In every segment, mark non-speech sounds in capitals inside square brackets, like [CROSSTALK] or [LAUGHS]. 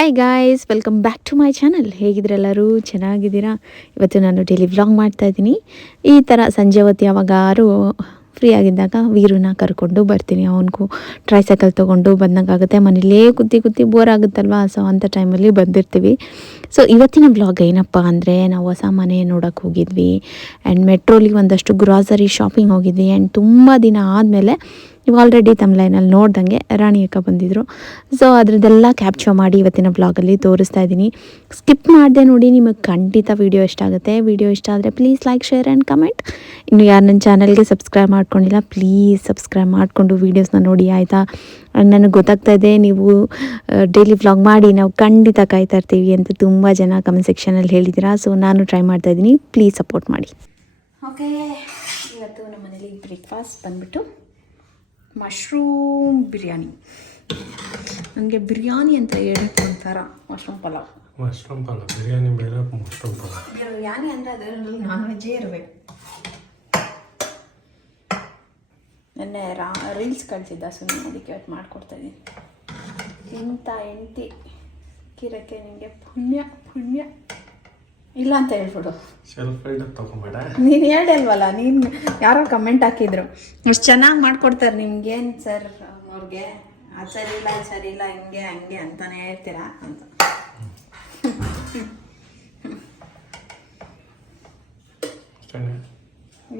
Hi guys welcome back to my channel ಹೇಗಿದ್ರೆಲ್ಲರೂ ಚೆನ್ನಾಗಿದ್ದೀರಾ? ಇವತ್ತು ನಾನು ಡೈಲಿ ವ್ಲಾಗ್ ಮಾಡ್ತಾ ಇದ್ದೀನಿ. ಈ ಥರ ಸಂಜೆ ಹೊತ್ತು ಯಾವಾಗಾರು ಫ್ರೀ ಆಗಿದ್ದಾಗ ವೀರನ್ನ ಕರ್ಕೊಂಡು ಬರ್ತೀನಿ. ಅವನಿಗೂ ಟ್ರೈಸೈಕಲ್ ತೊಗೊಂಡು ಬಂದಂಗಾಗುತ್ತೆ. ಮನೇಲೇ ಕುತ್ತಿ ಕುತ್ತಿ ಬೋರ್ ಆಗುತ್ತಲ್ವಾ? ಸೊ ಅಂಥ ಟೈಮಲ್ಲಿ ಬಂದಿರ್ತೀವಿ. ಸೊ ಇವತ್ತಿನ ಬ್ಲಾಗ್ ಏನಪ್ಪ ಅಂದರೆ ನಾವು ಹೊಸ ಮನೆ ನೋಡೋಕೆ ಹೋಗಿದ್ವಿ ಆ್ಯಂಡ್ ಮೆಟ್ರೋಲಿಗೆ ಒಂದಷ್ಟು ಗ್ರಾಸರಿ ಶಾಪಿಂಗ್ ಹೋಗಿದ್ವಿ ಆ್ಯಂಡ್ ತುಂಬ ದಿನ ಆದಮೇಲೆ ನೀವು ಆಲ್ರೆಡಿ ತಮ್ಮ ಲೈನಲ್ಲಿ ನೋಡ್ದಂಗೆ ರಾಣಿ ಅಕ್ಕ ಬಂದಿದ್ದರು ಸೊ ಅದರದ್ದೆಲ್ಲ ಕ್ಯಾಪ್ಚರ್ ಮಾಡಿ ಇವತ್ತಿನ ಬ್ಲಾಗಲ್ಲಿ ತೋರಿಸ್ತಾ ಇದ್ದೀನಿ. ಸ್ಕಿಪ್ ಮಾಡಿದೆ ನೋಡಿ, ನಿಮಗೆ ಖಂಡಿತ ವೀಡಿಯೋ ಇಷ್ಟ ಆಗುತ್ತೆ. ವೀಡಿಯೋ ಇಷ್ಟ ಆದರೆ please like share and comment ಇನ್ನು ಯಾರು ನನ್ನ ಚಾನಲ್ಗೆ ಸಬ್ಸ್ಕ್ರೈಬ್ ಮಾಡ್ಕೊಂಡಿಲ್ಲ ಪ್ಲೀಸ್ ಸಬ್ಸ್ಕ್ರೈಬ್ ಮಾಡಿಕೊಂಡು ವೀಡಿಯೋಸ್ನ ನೋಡಿ, ಆಯಿತಾ? ನನಗೆ ಗೊತ್ತಾಗ್ತಾ ಇದೆ, ನೀವು ಡೈಲಿ ವ್ಲಾಗ್ ಮಾಡಿ, ನಾವು ಖಂಡಿತ ಕಾಯ್ತಾ ಇರ್ತೀವಿ ಅಂತ ತುಂಬ ಜನ ಕಮೆಂಟ್ ಸೆಕ್ಷನಲ್ಲಿ ಹೇಳಿದ್ದೀರಾ ಸೊ ನಾನು ಟ್ರೈ ಮಾಡ್ತಾ ಇದ್ದೀನಿ. ಪ್ಲೀಸ್ ಸಪೋರ್ಟ್ ಮಾಡಿ. ಓಕೆ ಇವತ್ತು ನಮ್ಮ ಮನೇಲಿ ಬ್ರೇಕ್ಫಾಸ್ಟ್ ಬಂದ್ಬಿಟ್ಟು ಮಶ್ರೂಮ್ ಬಿರಿಯಾನಿ. ನನಗೆ ಬಿರಿಯಾನಿ ಅಂತ ಹೇಳಿದ್ದು ಒಂಥರ ಮಶ್ರೂಮ್ ಪಲಾವ್. ಮಶ್ರೂಮ್ ಪಲಾವ್ ಬಿರಿಯಾನಿ ಬೇರೆ ಮಶ್ರೂಮ್ ಪಲಾವ್. ಬಿರಿಯಾನಿ ಅಂದರೆ ಅದರಲ್ಲಿ ನಾನ್ ವೆಜ್ಜೇ ಇರಬೇಕು. ನೆನ್ನೆ ರಾ ರೀಲ್ಸ್ ಕಳಿಸಿದ್ದ ಸುಮ್ಮನೆ ಅದಕ್ಕೆ ಇವತ್ತು ಮಾಡಿಕೊಡ್ತಾಯಿದ್ದೀನಿ ಇಂಥ ಹೆಂಡ್ತಿ. ಕಿರಕ್ಕೆ ನಿಮಗೆ ಪುಣ್ಯ ಪುಣ್ಯ. ಇಲ್ಲ ಅಂತ ಹೇಳ್ಬಿಡು. ಸೆಲ್ಫ್ ಐಡ್ ತಗೊಂಬೇಡ. ನೀನು ಹೇಳಲ್ವಲ್ಲ ನೀನು ಯಾರೋ ಕಮೆಂಟ್ ಹಾಕಿದ್ರು. ಅಷ್ಟು ಚೆನ್ನಾಗಿ ಮಾಡ್ಕೊಡ್ತಾರೆ ನಿಮ್ಗೇನು ಸರ್ ಅವ್ರಿಗೆ. ಅದು ಸರಿ ಇಲ್ಲ ಅದು ಸರಿ ಇಲ್ಲ ಹಿಂಗೆ ಹಂಗೆ ಅಂತಾನೆ ಹೇಳ್ತೀರಾ ಅಂತ.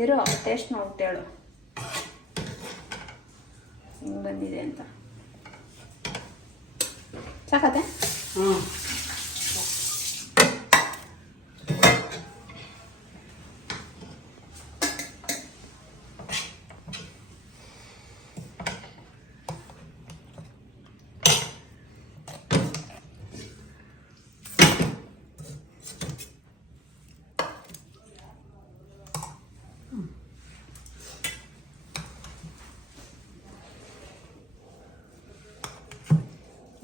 ಇರೋ ಟೇಸ್ಟ್ ನೋಡ್ಬಿಟ್ಟು ಹೇಳು ಹಿಂಗೆ ಬಂದಿದೆ ಅಂತ. ಸಾಕತ್ತೆ? 嗯。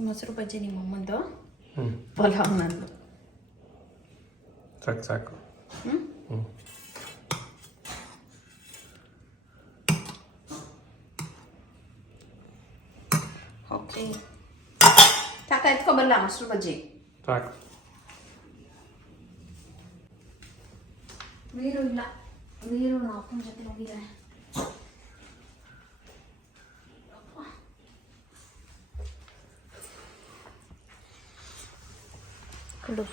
ಮೊಸರು ಬಜ್ಜಿ ನಿಮ್ಮ ಅಮ್ಮಂದು. ಪಲಾವ್ ನಂದು. ಸಾಕು ಸಾಕು. ಹ್ಞೂ ಓಕೆ. ಸಾಕ ಎತ್ಕೊಬಲ್ಲ ಮೊಸರು ಬಜ್ಜಿ. ಸಾಕು. ನೀರು ಇಲ್ಲ. ನೀರು ನಮ್ಮ ಅಪ್ಪನ ಜೊತೆ ಹೋಗಿದ್ದಾರೆ ಕೊಡು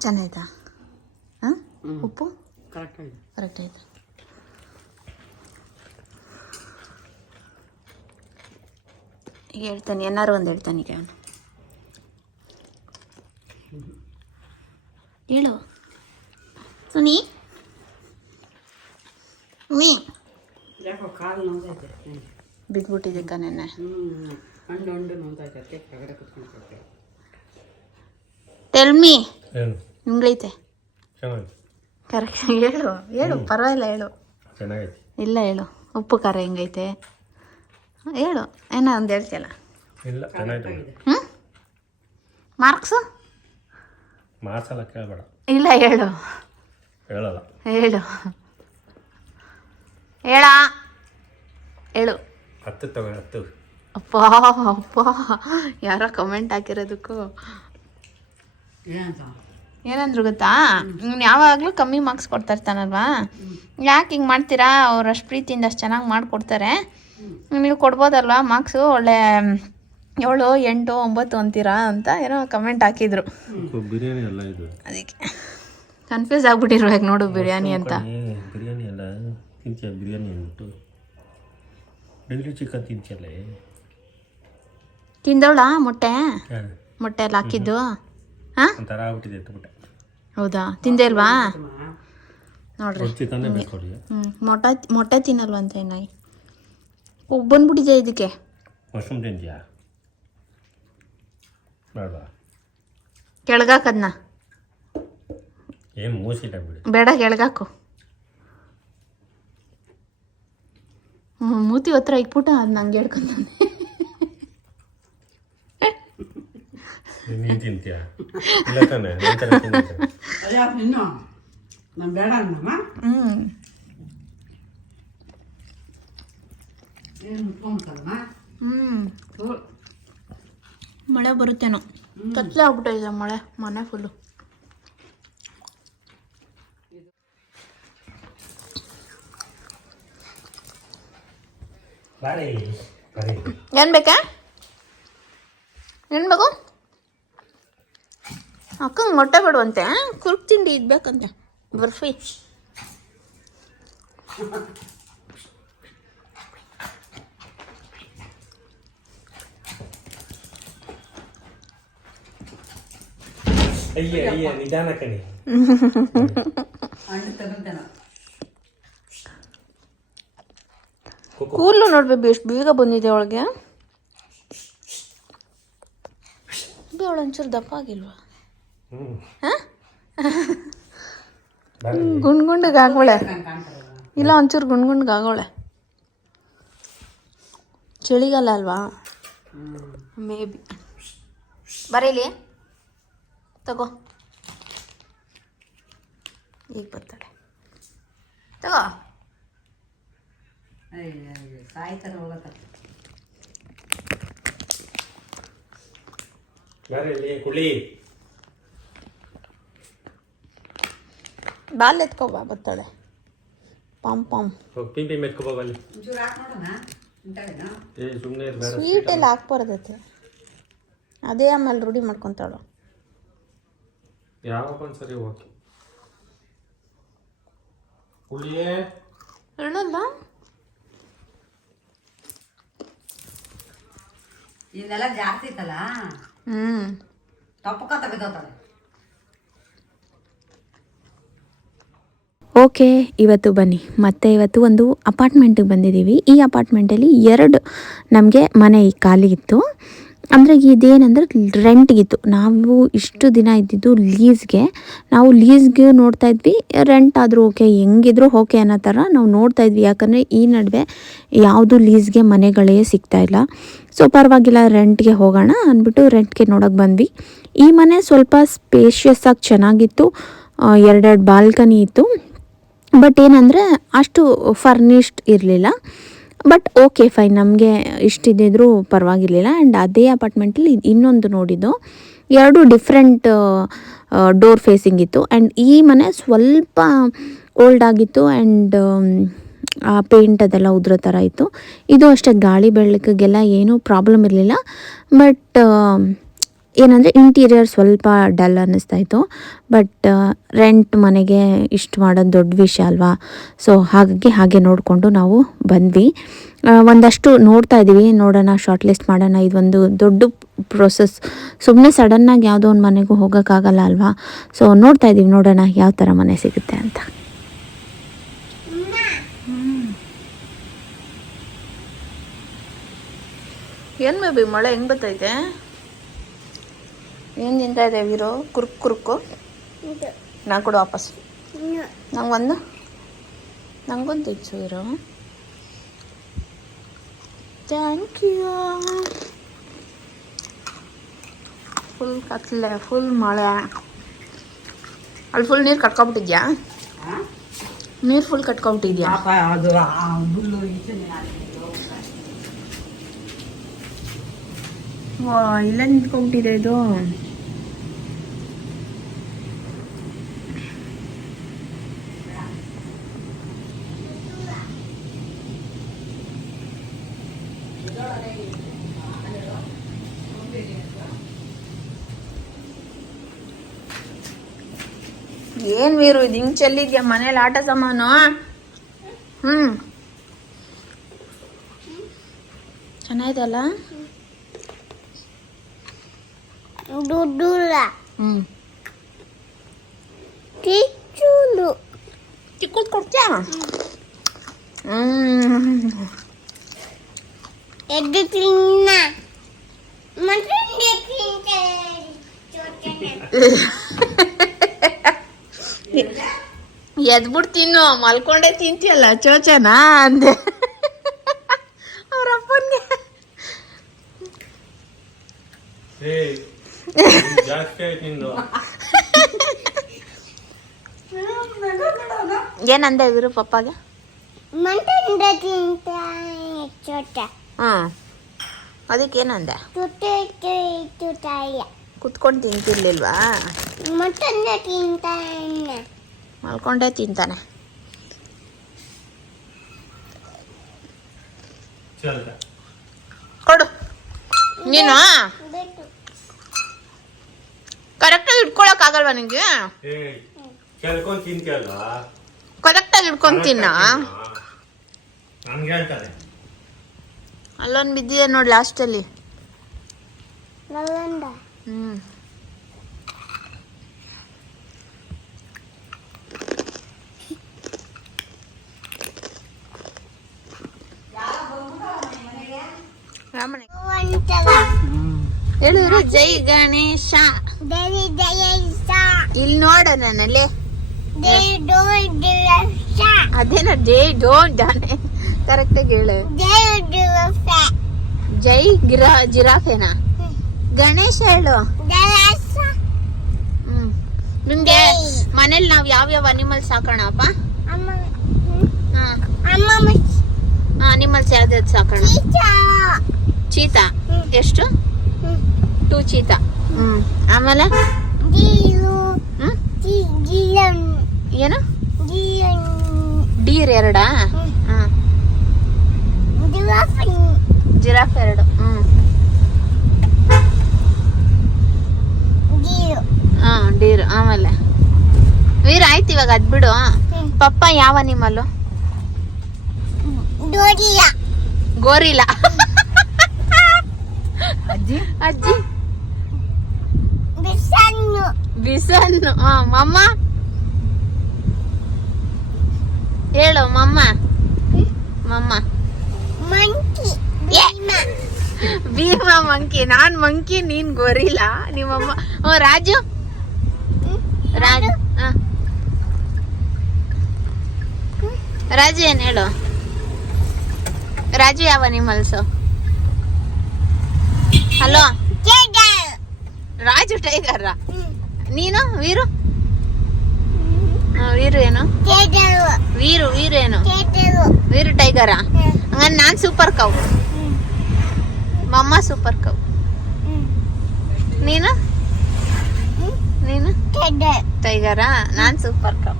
ಚೆನ್ನಾಯ್ತಾ? ಹಾಂ? ಉಪ್ಪು? ಕರೆಕ್ಟ್ ಆಯ್ತು ಕರೆಕ್ಟ್ ಆಯ್ತು ಈಗ ಹೇಳ್ತಾನೆ ಏನಾರು ಒಂದು ಹೇಳ್ತಾನೆ ಈಗ ಅವನು. ಹೇಳು ಸುನಿ ಮೀ ಯಾಕೋ ಕಾಲು ನೋವ್ತೈತೆ ನನಗೆ ಬಿದ್ಬಿಟ್ಟಿದೆ ನೆನ್ನೆ ಹ್ಞೂ ಹಂಡು ಹಂಡು ನೋವ್ತೈತೆ ಅದಕ್ಕೆ ಕೆಳಗಡೆ ಕುತ್ಕೊಂಡು ಕೊಡ್ತೇವೆ. ಟೆಲ್ ಮೀ ಏನು ನಿಮ್ಗೈತೆ ಕರೆಕ್ಟ್ ಹೇಳು. ಹೇಳು ಪರವಾಗಿಲ್ಲ ಹೇಳು. ಇಲ್ಲ ಹೇಳು. ಉಪ್ಪು ಖಾರ ಹೆಂಗೈತೆ? ಹೇಳು. ಏನೋ ಒಂದು ಹೇಳ್ತಿಯಲ್ಲ? ಇಲ್ಲ ಚೆನ್ನಾಗಿದೆ ಹ್ಞೂ ಮಾರ್ಕ್ಸು ಮಾಸಲ ಕೇಳಬೇಡ. ಇಲ್ಲ ಹೇಳು. ಹೇಳಲ್ಲ. ಹೇಳು. ಹೇಳ? ಹೇಳು. ಹತ್ತು ತಗೋ ಹತ್ತು. ಅಪ್ಪ ಅಪ್ಪ. ಯಾರೋ ಕಮೆಂಟ್ ಹಾಕಿರೋದಕ್ಕೂ. ಏನಂದ್ರು ಗೊತ್ತಾ? ಇವ್ನು ಯಾವಾಗಲೂ ಕಮ್ಮಿ ಮಾರ್ಕ್ಸ್ ಕೊಡ್ತಾ ಇರ್ತಾನಲ್ವಾ? ಯಾಕೆ ಹಿಂಗೆ ಮಾಡ್ತೀರಾ? ಅವ್ರು ಅಷ್ಟು ಪ್ರೀತಿಯಿಂದ ಅಷ್ಟು ಚೆನ್ನಾಗಿ ಮಾಡಿಕೊಡ್ತಾರೆ. ನೀವು ಕೊಡ್ಬೋದಲ್ವಾ ಮಾರ್ಕ್ಸು ಒಳ್ಳೆ ಏಳು ಎಂಟು ಒಂಬತ್ತು ಅಂತೀರಾ ಅಂತ ಏನೋ ಕಮೆಂಟ್ ಹಾಕಿದ್ರು. ಬಿರಿಯಾನಿ ಎಲ್ಲ ಇದು. ಅದಕ್ಕೆ. ಕನ್ಫ್ಯೂಸ್ ಆಗ್ಬಿಟ್ಟಿರ್ಬೇಕು ನೋಡು ಬಿರಿಯಾನಿ ಅಂತ. ಬಿರಿಯಾನಿ ಅಲ್ಲ. ಬಿರಿಯಾನಿ ಅಂದ್ಬಿಟ್ಟು? ಡೈಲಿ ಚಿಕನ್ ತಿಂತಿಯಲ್ಲ ತಿಂದವಳ ಮೊಟ್ಟೆ? ಮೊಟ್ಟೆ ಎಲ್ಲ ಹಾಕಿದ್ದು? ಹಾಂ? ಒಂಥರ ಆಗ್ಬಿಟ್ಟಿದೆ ಎತ್ಬಿಟ್ಟೆ ಹೌದಾ? ತಿಂದೇ ಇಲ್ವಾ? ನೋಡ್ರಿ. ಹ್ಞೂ ಮೊಟ್ಟೆ ಮೊಟ್ಟೆ ತಿನ್ನಲ್ವ ಅಂತ ಉಬ್ಬ್ ಬಂದ್ಬಿಟ್ಟಿದೆ ಇದಕ್ಕೆ? ಮಶ್ರೂಮ್ ತಿಂತೀಯಾ ಬೇಡವಾ ಕೆಳಗಾಕದ್ನ ಏನು ಮೂಸಿಲ್ಲ ಬಿಡಿ. ಬೇಡ ಕೆಳಗಾಕು. ಮೂತಿ ಹತ್ರ ಇಕ್ಬಿಟ್ಟು ಅದು ನಂಗೆ ಹೇಳ್ಕೊಂತಾನೆ ನೀನು ತಿಂತೀಯಾ? ಇಲ್ಲ ತಾನೆ ನಿನ್ ಬೇಡ ಏನು ಮುಟ್ಕೊಂಡ್ಕಲ್ಲಮ್ಮ ಹ್ಞೂ ಮಳೆ ಬರುತ್ತೇನೋ. ಕತ್ಲೆ ಆಗ್ಬಿಟ್ಟಿದೆ ಮಳೆ ಮನೆ ಫುಲ್ಲು ಏನು ಬೇಕಾ? ಏನು ಬೇಕು? ಅಕ್ಕಂಗೆ ಮೊಟ್ಟೆ ಬಿಡುವಂತೆ ಕುರುಕ್ ತಿಂಡಿ ಇದ್ಬೇಕಂತೆ ಬರ್ಫಿ. ಅಯ್ಯ ಅಯ್ಯ ನಿಧಾನ ಕಣಿ. [LAUGHS] ಹಣ್ಣು ತಗೊಂತೇನ. ಕೂದಲು ನೋಡ್ಬೇಕು ಎಷ್ಟು ಬೇಗ ಬಂದಿದೆ ಅವಳಿಗೆ ಅವಳು ಒಂಚೂರು ದಪ್ಪ ಆಗಿಲ್ವಾ? ಹ್ಞೂ ಗುಂಡ್ ಗುಂಡಿಗೆ ಆಗೋಳೆ. ಇಲ್ಲ ಒಂಚೂರು ಗುಂಡ್ ಗುಂಡ್ಗೆ ಆಗೋಳೆ. ಚಳಿಗಾಲ ಅಲ್ವಾ? ಮೇ ಬಿ ಬರೀಲಿ? ತಗೋ. ಈಗ ಬರ್ತಾಳೆ ತಗೋ. ಸಾಯ್ತಾರೆ ಹೋಗತ್ತ ಬಾಲ್ ಎತ್ಕೋ ಬಾ ಬರ್ತಾಳೆ ಪಾಮ್ ಪಾಮ್ ಹೋಗಿ ಪಿಂಪಿ ಮೆತ್ಕೊ ಅಲ್ಲಿ ಒಂಚೂರು ಹಾಕಿ ನೋಡೋಣ ಇಂಥವೇನಾ ಏ ಸುಮ್ಮನೆ ಬೇಡ ಸ್ವೀಟ್ ಎಲ್ಲ ಹಾಕ್ಬಾರ್ದತ್ತೆ ಅದೇ ಆಮೇಲೆ ರೂಢಿ ಮಾಡ್ಕೊತಾಳು ಯಾವಾಗ ಒಂದ್ಸರಿ ಓಕೆ ಕುಳಿಯೇ ಹೇಳಲ್ಲ ಇದೆಲ್ಲ ಜಾಸ್ತಿ ಇತ್ತಲ್ಲ? ತೆಗೆದೋತಾಳೆ ಓಕೆ ಇವತ್ತು ಬನ್ನಿ. ಮತ್ತೆ ಇವತ್ತು ಒಂದು ಅಪಾರ್ಟ್ಮೆಂಟಿಗೆ ಬಂದಿದ್ದೀವಿ. ಈ ಅಪಾರ್ಟ್ಮೆಂಟಲ್ಲಿ ಎರಡು ನಮಗೆ ಮನೆ ಈ ಖಾಲಿ ಇತ್ತು. ಅಂದರೆ ಇದೇನಂದ್ರೆ ರೆಂಟ್ಗಿತ್ತು ನಾವು ಇಷ್ಟು ದಿನ ಇದ್ದಿದ್ದು ಲೀಸ್ಗೆ ನಾವು ಲೀಸ್ಗೆ ನೋಡ್ತಾ ಇದ್ವಿ. ರೆಂಟ್ ಆದರೂ ಓಕೆ ಹೆಂಗಿದ್ರು ಓಕೆ ಅನ್ನೋ ಥರ ನಾವು ನೋಡ್ತಾ ಇದ್ವಿ. ಯಾಕಂದರೆ ಈ ನಡುವೆ ಯಾವುದು ಲೀಸ್ಗೆ ಮನೆಗಳೇ ಸಿಗ್ತಾ ಇಲ್ಲ. ಸೊ ಪರವಾಗಿಲ್ಲ ರೆಂಟ್ಗೆ ಹೋಗೋಣ ಅಂದ್ಬಿಟ್ಟು ರೆಂಟ್ಗೆ ನೋಡೋಕೆ ಬಂದ್ವಿ. ಈ ಮನೆ ಸ್ವಲ್ಪ ಸ್ಪೇಷಿಯಸ್ ಆಗಿ ಚೆನ್ನಾಗಿತ್ತು. ಎರಡೆರಡು ಬಾಲ್ಕನಿ ಇತ್ತು. ಬಟ್ ಏನಂದರೆ ಅಷ್ಟು ಫರ್ನಿಶ್ಡ್ ಇರಲಿಲ್ಲ. ಬಟ್ ಓಕೆ ಫೈನ್ ನಮಗೆ ಇಷ್ಟಿದ್ದಿದ್ರು ಪರವಾಗಿರಲಿಲ್ಲ. ಆ್ಯಂಡ್ ಅದೇ ಅಪಾರ್ಟ್ಮೆಂಟಲ್ಲಿ ಇನ್ನೊಂದು ನೋಡಿದ್ದು. ಎರಡು ಡಿಫ್ರೆಂಟ್ ಡೋರ್ ಫೇಸಿಂಗ್ ಇತ್ತು. ಆ್ಯಂಡ್ ಈ ಮನೆ ಸ್ವಲ್ಪ ಓಲ್ಡ್ ಆಗಿತ್ತು. ಆ್ಯಂಡ್ ಆ ಪೇಂಟ್ ಅದೆಲ್ಲ ಉದ್ರೋ ಥರ ಇತ್ತು. ಇದು ಅಷ್ಟೇ ಗಾಳಿ ಬೆಳಕಿಗೆಲ್ಲ ಏನೂ ಪ್ರಾಬ್ಲಮ್ ಇರಲಿಲ್ಲ. ಬಟ್ ಏನಂದರೆ ಇಂಟೀರಿಯರ್ ಸ್ವಲ್ಪ ಡಲ್ ಅನ್ನಿಸ್ತಾ ಇತ್ತು. ಬಟ್ ರೆಂಟ್ ಮನೆಗೆ ಇಷ್ಟು ಮಾಡೋದು ದೊಡ್ಡ ವಿಷಯ ಅಲ್ವಾ? ಸೊ ಹಾಗಾಗಿ ಹಾಗೆ ನೋಡಿಕೊಂಡು ನಾವು ಬಂದ್ವಿ. ಒಂದಷ್ಟು ನೋಡ್ತಾ ಇದ್ದೀವಿ ನೋಡೋಣ ಶಾರ್ಟ್ ಲಿಸ್ಟ್ ಮಾಡೋಣ. ಇದೊಂದು ದೊಡ್ಡ ಪ್ರೊಸೆಸ್ ಸುಮ್ಮನೆ ಸಡನ್ನಾಗಿ ಯಾವುದೋ ಒಂದು ಮನೆಗೂ ಹೋಗೋಕ್ಕಾಗಲ್ಲ ಅಲ್ವಾ? ಸೊ ನೋಡ್ತಾ ಇದ್ದೀವಿ ನೋಡೋಣ ಯಾವ ಥರ ಮನೆ ಸಿಗುತ್ತೆ ಅಂತ. ಏನು ಬೇಬಿ ಮಳೆ ಹೆಂಗೆ ಬರ್ತೈತೆ ಏನು ತಿಂತಾ ಇದೆ ವೀರು? ಕುರುಕ್ ಕುರುಕು? ನಾ ಕೊಡು ವಾಪಸ್. ನಂಗೊಂದು? ನಂಗೊಂದು Ichchu Veeru. Thank you full ಕತ್ಲೆ ಫುಲ್ ಮಳೆ. ಅಲ್ಲಿ ಫುಲ್ ನೀರು ಕಟ್ಕೊಬಿಟ್ಟಿದ್ಯಾ? ನೀರು ಫುಲ್ ಕಟ್ಕೊಬಿಟ್ಟಿದ್ಯಾ? ಇಲ್ಲೇ ನಿಂತ್ಕೊಂಬಿಟ್ಟಿದೆ ಇದು. ಏನ್ ವೀರು ಇದು ಹಿಂಗ್ ಚೆಲ್ಲಿದ್ಯಾ? ಮನೇಲಿ ಆಟ ಸಾಮಾನು? ಹ್ಮ್. ಚೆನ್ನಾಯ್ತಲ್ಲ. ಹ್ಮ್. ಚಿಕ್ಕದ್ ಕೊಡ್ತೀಯಾ? ಹ್ಮ್. Dia tina. ಎದ್ಬಿಟ್ಟು ತಿನ್ನು ಮಲ್ಕೊಂಡೇ ತಿಂತೀಯಲ್ಲ ಚೋಚನಾ ಅಂದೆ. ಅವರಪ್ಪನ್ಗೆ. ಏನಂದೆ ಇವರು ಪಪ್ಪಾಗೆ? ಮಂಟೆ ತಿಂತ ಚೋಟ ಹಾಂ. ಅದಕ್ಕೆ ಏನಂದೆ ತುಟ್ಟ ತುಟಾಯ ಕುತ್ಕೊಂಡು ತಿಂತಿರ್ಲಿಲ್ವಾ? ಮಲ್ಕೊಂಡೇ ತಿಂತಾನೆ. ಕೊಡು. ನೀನು? ಕರೆಕ್ಟಾಗಿ ಇಟ್ಕೊಳಕ್ಕಾಗಲ್ವಾ ನಿಂಗೆ? ಕರೆಕ್ಟಾಗಿ ಇಟ್ಕೊಂಡು ತಿನ್ನ? ಅಲ್ಲೊಂದು ಬಿದ್ದಿದೆ ನೋಡಿ ಲಾಸ್ಟಲ್ಲಿ ಹ್ಞೂ ಒಂಟಲ ಹೇಳಿದ್ರು ಜೈ ಗಣೇಶ. ಇಲ್ಲಿ ನೋಡ ದಿವಸ ಅದೇನ ಡೇ ಡೋಂಟ್ ಕರೆಕ್ಟಾಗಿ ಹೇಳು. ಜೈ ಗಿರಾ ಜಿರಾಫೆನಾ? ಗಣೇಶ ಹೇಳು. ನಿಮ್ಗೆ ಮನೇಲಿ ನಾವ್ ಯಾವ ಯಾವ ಅನಿಮಲ್ಸ್ ಸಾಕೋಣಪ್ಪ ಅನಿಮಲ್ಸ್ ಯಾವ್ದಾವ್ದು ಸಾಕೋಣ? ಚೀತಾ. ಎಷ್ಟು? Two cheetah. ಹ್ಮ್. ಆಮೇಲೆ? ಏನು? ಡೀರ್ ಎರಡಾ? ಜಿರಾಫ್ ಎರಡು. ಹ್ಮ್. ಹಾ ಡೀರ್ ಆಮೇಲೆ. ವೀರ್ ಆಯ್ತು ಇವಾಗ ಅದ್ ಬಿಡು ಪಪ್ಪ ಯಾವ ನಿಮ್ಮಲ್ಲು ಗೋರಿಲ್ಲ. ಅಜ್ಜಿ? ಅಜ್ಜಿ? ಬಿಸನ್ನು. ಬಿಸನ್ನು ಹಾ ಮಮ್ಮ. ಹೇಳು ಮಮ್ಮ. ಮಮ್ಮ. ಮಂಕಿ. ಭೀಮ ಮಂಕಿ ನಾನ್ ಮಂಕಿ ನೀನ್ ಗೊರಿಲ್ಲ ನಿಮ್ಮಮ್ಮ ಓ ರಾಜು? ರಾಜು. ರಾಜು. ಏನ್ ಹೇಳು? ರಾಜು ಯಾವ ಅನಿಮಲ್ಸು ಹಲೋ ರಾಜು ಟೈಗರ್ ನೀನು? ವೀರು? ವೀರು ಏನು? ವೀರು ವೀರು ಏನು? ಟೈಗರ್ ವೀರು ಟೈಗರ ಹಂಗ ನಾನ್ ಸೂಪರ್ ಕೌ ಮಮ್ಮ ಸೂಪರ್ ಕೌ ನೀನು? ನೀನು? ಟೈಗರ್ ನಾನ್ ಸೂಪರ್ ಕೌ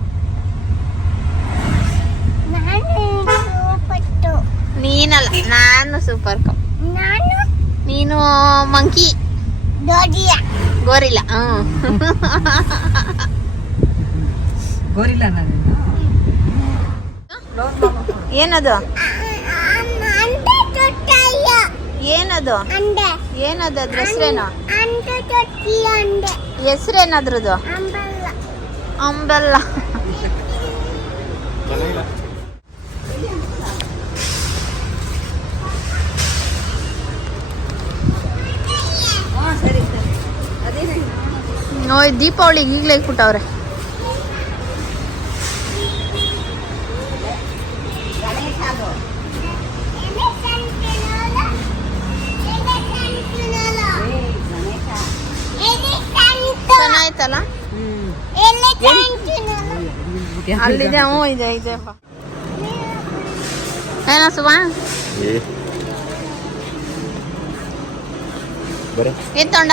ನೀನಲ್ಲ ನಾನು ಸೂಪರ್ ಕೌ ನಾನು ಮಂಕಿ ಗೋರಿಲ್ಲ ಏನದು? ಏನದು? ಅಂಡ. ಏನದು ಅದ್ರ ಹೆಸ್ರೇನು? ಅಂಡ ತೊಟ್ಟಿ ಅಂಡ. ಹೆಸ್ರೇನದ್ರದ್ದು ಅಂಬಲ್ಲ. ನೋಡಿ ದೀಪಾವಳಿಗೆ ಈಗಲೇ ಇಟ್ಬಿಟ್ಟವ್ರೆ ಗಣೇಶ ಅದು ಎಲೆ ಸಂತಿನೋಲ ಎಲೆ ಸಂತಿನೋಲ ಏ ಗಣೇಶ ಎಲೆ ಹ್ಞೂ ಅಲ್ಲಿದೆ ಹ್ಞೂ ಇದೆ ಇದೆ. ಏನೋ ಸುಮಾ? ತಗೊಂಡ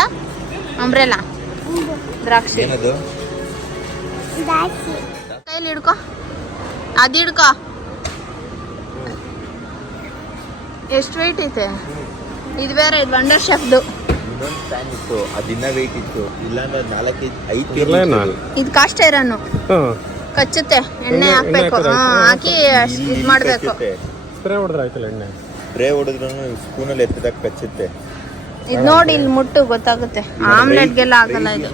ಅಂಬ್ರೆಲ್ಲ ದ್ರಾಕ್ಷಿ. ಕೈಲಿ ಹಿಡ್ಕೊ. ಅದು ಹಿಡ್ಕೊ. ಎಷ್ಟು ವೆಯ್ಟ್ ಐತೆ? ಇದು ಬೇರೆ ಇದು ವಂಡರ್ ಶೆಫ್ದು ಇನ್ನೊಂದು ಫ್ಯಾನ್ ಇತ್ತು ಅದಿನ್ನ ವೆಯ್ಟ್ ಇತ್ತು. ಇಲ್ಲಾಂದ್ರೆ ನಾಲ್ಕು ಐದು ಕೆ ಇದು ಕಾಸ್ಟ್ ಇರೋನು? ಹಾಂ. ಕಚ್ಚುತ್ತೆ ಎಣ್ಣೆ ಹಾಕ್ಬೇಕು. ಹಾ ಹಾಕಿ ಅಷ್ಟು ಇದು ಮಾಡಬೇಕು. ಸ್ಪ್ರೇ ಹೊಡೆದ್ರೆ ಆಯ್ತಲ್ಲ ಎಣ್ಣೆ? ಸ್ಪ್ರೇ ಹೊಡೆದ್ರೂ ಸ್ಪೂನಲ್ಲಿ ಎತ್ತಿದಾಗ ಕಚ್ಚುತ್ತೆ. ಇದು ನೋಡಿ ಇಲ್ಲಿ ಮುಟ್ಟು ಗೊತ್ತಾಗುತ್ತೆ. ಆಮ್ಲೆಟ್ಗೆಲ್ಲ ಆಗಲ್ಲ ಇದು.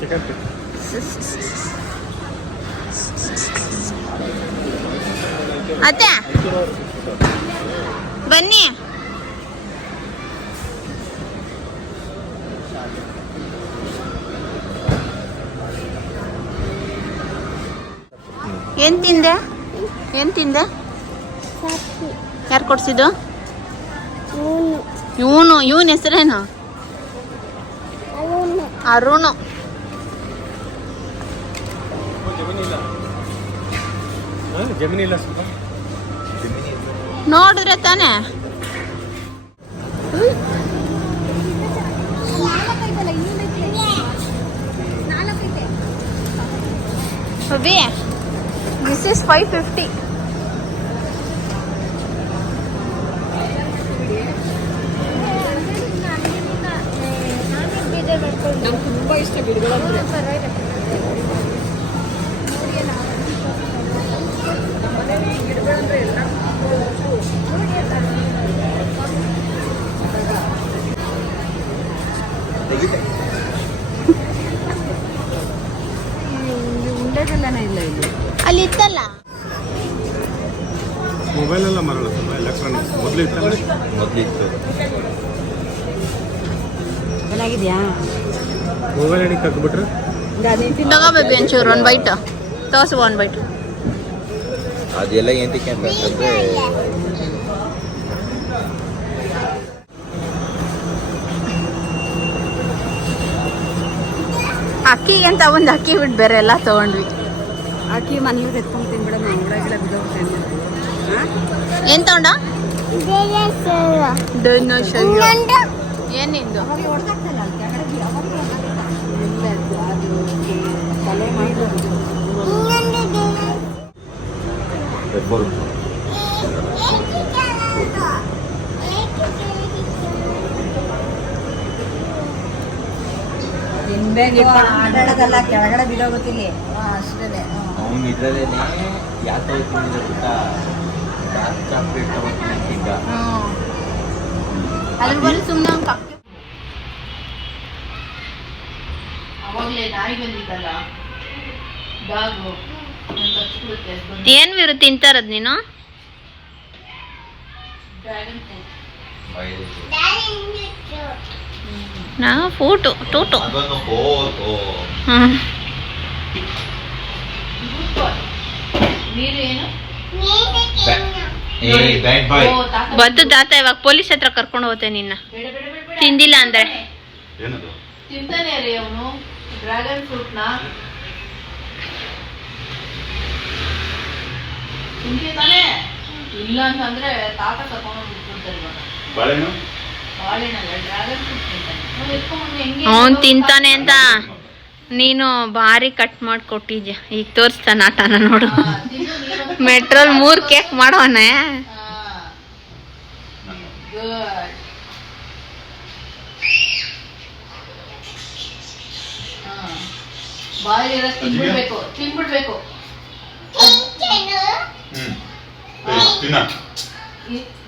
ಚಿಕನ್ ಅತ್ತೆ? ಬನ್ನಿ. ಏನ್ ತಿಂದೆ? ಏನ್ ತಿಂದೆ? ಯಾರು ಕೊಡ್ಸಿದ್ದು? ಇವನು ಇವನ್ ಹೆಸರೇನು? ಅರುಣು. ಜಮೀನಿಲ್ಲ ಸ್ವಲ್ಪ. ನೋಡಿದ್ರೆ ತಾನೇ? Abhi this is five fifty ತುಂಬ ಇಷ್ಟ ಗಿಡಗಳಂದ್ರೆ ಉಂಡೆಗಲ್ಲನೇ ಇಲ್ಲ ಇಲ್ಲಿ ಅಲ್ಲಿ ಇತ್ತಲ್ಲ ಮೊಬೈಲ್ ಎಲ್ಲ ಮರಲ್ಲ ತುಂಬ ಎಲೆಕ್ಟ್ರಾನಿಕ್ಸ್ ಮೊದಲು ಇತ್ತಲ್ಲ ಮೊದಲಿತ್ತು ಚೆನ್ನಾಗಿದ್ಯಾ ಮೊಬೈಲ್ ಅಡಿಗೆ ತೆಗ್ದುಬಿಟ್ರೆ ತಗೋಬೇಕು ಒಂಚೂರು ಒಂದು ಬೈಟ್ ತೋರ್ಸು ಒಂದು ಬೈಟ್ ಅದೆಲ್ಲ ಏನಕ್ಕೆ ಅಂತಂದ್ರೆ ಅಕ್ಕಿಗೆ ಅಂತ ಒಂದು ಅಕ್ಕಿ ಬಿಟ್ಟು ಬೇರೆ ಎಲ್ಲ ತಗೊಂಡ್ವಿ. ಅಕ್ಕಿ ಮನೇಲಿ ಎತ್ಕೊಂಡು ತಿನ್ಬಿಡೋಣ ಗಿಡ ಗಿಡ ಬಿದ್ದೋಗ್ತೇನೆ. ಹಾಂ ಏನು ತಗೊಂಡ? ಇನ್ನೊಂದು? ಏನಿಂದು ಅವಾಗ ಹೊಡ್ದಾಕ್ತಲ್ಲ ಅಲ್ಲಿ ಕೆಳಗಡೆ ಗಿಡ ಅವಾಗ ಹೊಡ್ದಾಕ್ತಲ್ಲ. ಇಲ್ಲ ಅದು ಅದು ತಲೆ ಮಾಡೋದು ಆಟಾಡೋದಲ್ಲ ಕೆಳಗಡೆ ಬಿದ್ದೋಗುತ್ತಿಲ್ಲಿ ಅಷ್ಟೇ ಅವ್ನು ಗೊತ್ತಾ? ಡಾರ್ಕ್ ಚಾಕ್ಲೇಟ್ ಅದ್ರ ಸುಮ್ಮನೆ ಕಪ್ಪೆ ಅವಾಗಲೇ ನಾಯಿ ಬಂದಿತ್ತಲ್ಲ? ಡಾಗು ಏನ್ ವಿರು ತಿಂತಾರದ್ ನೀನು? ನಾ ಫೂಟು ಟೂಟು. ಬಾಯ್ ಬದ್ದು ತಾತ ಇವಾಗ ಪೊಲೀಸ್ ಹತ್ರ ಕರ್ಕೊಂಡು ಹೋಗ್ತೆ ನಿನ್ನ. ತಿಂದಿಲ್ಲ ಅಂದ್ರೆ ಏನದು? ತಿಂತಾನೆ ರೀ ಅವನು. ಡ್ರ್ಯಾಗನ್ ಫ್ರೂಟ್ನ ತಿಂತಾನೆ ಇಲ್ಲ ಅಂತಂದ್ರೆ ತಾತ ಕರ್ಕೊಂಡು ಇವಾಗ. ಅವನು ತಿಂತಾನೆ ಅಂತ ನೀನು ಭಾರಿ ಕಟ್ ಮಾಡಿ ಕೊಟ್ಟಿದ್ಯ ಈಗ ತೋರಿಸ್ತಾನ ಆಟನ ನೋಡು. ಮೆಟ್ರೋಲ್ ಮೂರ್ ಕೇಕ್ ಮಾಡೋನೆ. ತಿನ್ಬಿಡ್ಬೇಕು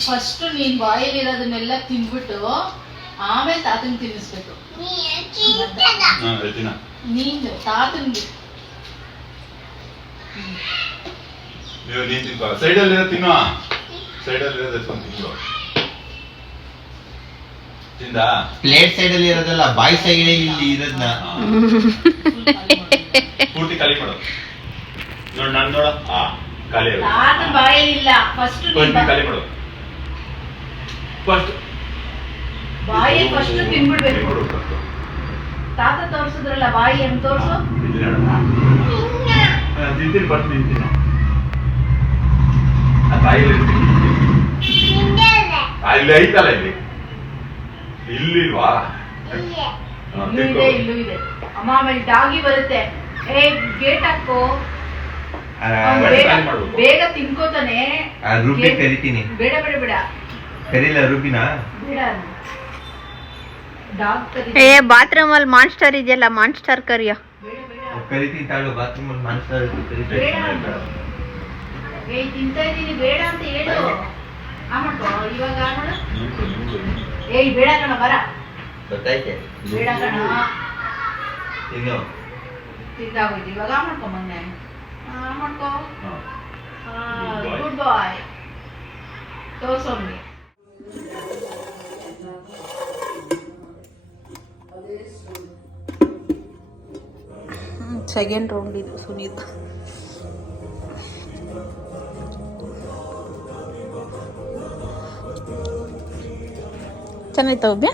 ಫಸ್ಟ್ ನೀನ್ ಬಾಯಲ್ಲಿರೋದನ್ನೆಲ್ಲ ತಿನ್ಬಿಟ್ಟು ಆಮೇಲೆ ತಾತನ್ ತಿನ್ನಿಸ್ಬೇಕು. ನೀನು ತಾತನ್ಗೆ ನೀನ್ ತಿನ್ಕೋ ಸೈಡಲ್ಲಿ ತಿನ್ನುವ. ಸೈಡಲ್ಲಿ ಇರೋದು ಎತ್ಕೊಂಡು ತಿನ್ಕೋ ತಿಂದ? ಪ್ಲೇಟ್ ಸೈಡ್ ಅಲ್ಲಿ ಇರೋದಲ್ಲ ಬಾಯ್ ಸೈಡ್ ಇಲ್ಲಿ ಇರೋದನ್ನ [LAUGHS] ಪೂರ್ತಿ ಖಾಲಿ ಮಾಡು. ನೋಡ್ ನಾನು ನೋಡ. ಆ ಖಾಲಿ. ಇಲ್ಲ ಬಾಯಲ್ಲಿಲ್ಲ. ಫಸ್ಟ್ ಖಾಲಿ ಮಾಡು ಫಸ್ಟ್ ಬಾಯಿ ಫಸ್ಟ್ ತಿನ್ಬಿಡ್ಬೇಕು. ತಾತ ತೋರ್ಸಿದ್ರಲ್ಲ ಬಾಯಿ ಹೆಂಗ್ ತೋರ್ಸು? ತಿಂತೀನಿ ಫಸ್ಟ್ ತಿಂತೀನಿ ಆ ಬಾಯಲ್ಲಿ ಅಲ್ಲಿ ಐತಲ್ಲ ಇಲ್ಲಿ. ಇಲ್ಲಿಲ್ವಾ? ಇಲ್ಲೂ. ಇದೆ ಇಲ್ಲೂ ಇದೆ. ಅಮ್ಮ ಆಮೇಲೆ ಡಾಗಿ ಬರುತ್ತೆ. ಏ ಗೇಟ್ ಹಾಕೋ. ಬೇಗ ತಿನ್ಕೋತಾನೆ. ರೂಪಿ ಕರಿತೀನಿ ಬೇಡ ಬೇಡ ಬೇಡ. ಕರೀಲ ರೂಪಿನ ಏ ಬಾತ್ರೂಮ್ ಅಲ್ಲಿ ಮಾನ್ಸ್ಟರ್ ಇದೆಯಲ್ಲ ಮಾನ್ಸ್ಟರ್ ಕರಿಯ. ಕರಿತೀನಿ ತಾಳು ಬಾತ್ರೂಮ್ ಅಲ್ಲಿ ಮಾನ್ಸ್ಟರ್ ಏ ತಿಂತಾ ಬೇಡ ಅಂತ ಹೇಳು. ಇವಾಗ. ಏಯ್ ಬೇಡ ಕಣ ಬರ. ಗೊತ್ತಾಯ್ತೆ? ಬೇಡ ಕಣ. ಇನ್ನು ತಿಂದಾಗೋಯ್ತು ಇವಾಗ ಮೊನ್ನೆ. ಮಾಡ್ಕೋ. ಗುಡ್ ಬಾಯ್ ತೋರ್ಸೋಮ್ಗೆ ಸೆಕೆಂಡ್ ರೌಂಡ್ ಇದು ಸುನೀತ್. ಚೆನ್ನಾಯ್ತಾ ಒಬ್ಬ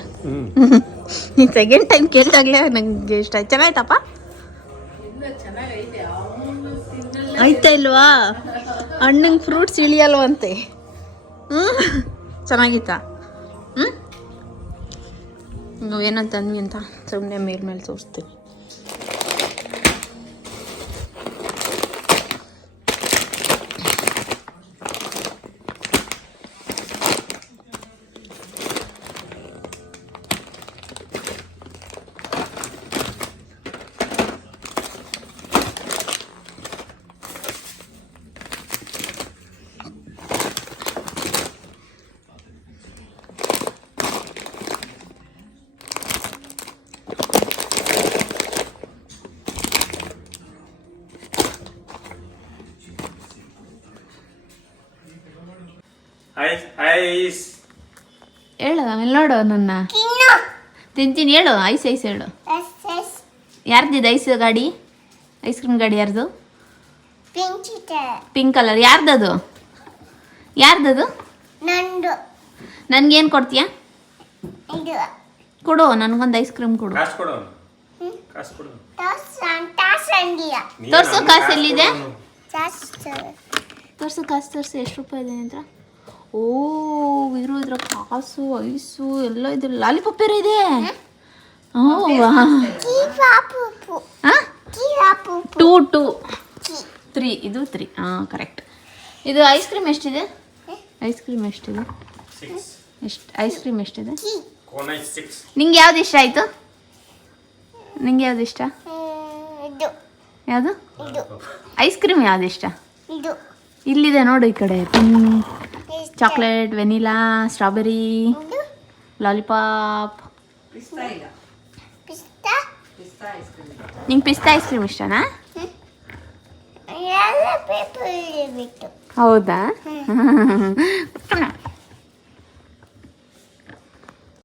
ನೀನು ಸೆಕೆಂಡ್ ಟೈಮ್ ಕೇಳಿದಾಗಲೇ ನನಗೆ ಇಷ್ಟ ಆಯ್ತು. ಚೆನ್ನಾಯ್ತಪ್ಪ? ಆಯ್ತಾ ಇಲ್ವಾ? ಅಣ್ಣಂಗೆ ಫ್ರೂಟ್ಸ್ ಇಳಿಯಲ್ವಂತೆ. ಹ್ಞೂ ಚೆನ್ನಾಗಿತ್ತಾ? ಹ್ಞೂ ಏನಂತ ಅಂದ್ವಿ ಅಂತ. ಸುಮ್ಮನೆ ಮೇಲ್ಮೇಲೆ ತೋರಿಸ್ತೀನಿ. Ice ice. ಹೇಳು ಆಮೇಲೆ ನೋಡು ನನ್ನ. ತಿಂತೀನಿ ಹೇಳು ಐಸ್ ಐಸ್ ಹೇಳು. ಯಾರ್ದಿದೆ ಐಸ್ ಗಾಡಿ? ಐಸ್ ಕ್ರೀಮ್ ಗಾಡಿ ಯಾರ್ದು? ಪಿಂಕ್ ಕಲರ್ ಯಾರ್ದದು? ಯಾರ್ದದು? ನಂದು. ನನ್ಗೇನು ಕೊಡ್ತೀಯಾ? ಕೊಡು ನನಗೊಂದು ಐಸ್ ಕ್ರೀಮ್ ಕೊಡು. ಕಾಸು ಕೊಡು. ಕಾಸು ಕೊಡು. ಟಾಸ್ ಟಾಸ್ ಅಂಡಿಯ ನೀನು ತೋರ್ಸು, ಕಾಸು ಎಲ್ಲಿದೆ? ತೋರ್ಸು. ಕಾಸು ತೋರಿಸು ಎಷ್ಟು ರೂಪಾಯಿ ಇದೆ ಅಂತ ಹತ್ರ? ಓ ಇರು ಇದ್ರ ಕಾಸು ಐಸು ಎಲ್ಲ ಇದೆ ಲಾಲಿಪಾಪ್ ಬೇರೆ ಇದೆ? Two two. ತ್ರೀ ಇದು ತ್ರೀ. ಹಾಂ ಕರೆಕ್ಟ್. ಇದು ಐಸ್ ಕ್ರೀಮ್ ಎಷ್ಟಿದೆ? ಐಸ್ ಕ್ರೀಮ್ ಎಷ್ಟಿದೆ? ಎಷ್ಟು ಐಸ್ ಕ್ರೀಮ್ ಎಷ್ಟಿದೆ? ನಿಂಗೆ ಯಾವ್ದು ಇಷ್ಟ ಆಯಿತು? ನಿಂಗೆ ಯಾವ್ದು ಇಷ್ಟ? ಇದು. ಯಾವುದು? ಇದು. ಐಸ್ ಕ್ರೀಮ್ ಯಾವ್ದು ಇಷ್ಟ? ಇದು. ಇಲ್ಲಿದೆ ನೋಡು ಈ ಕಡೆ. Pink chocolate vanilla strawberry lollipop ನಿಂಗೆ ಪಿಸ್ತಾ ಐಸ್ ಕ್ರೀಮ್ ಇಷ್ಟನಾ? ಹೌದಾ? [LAUGHS]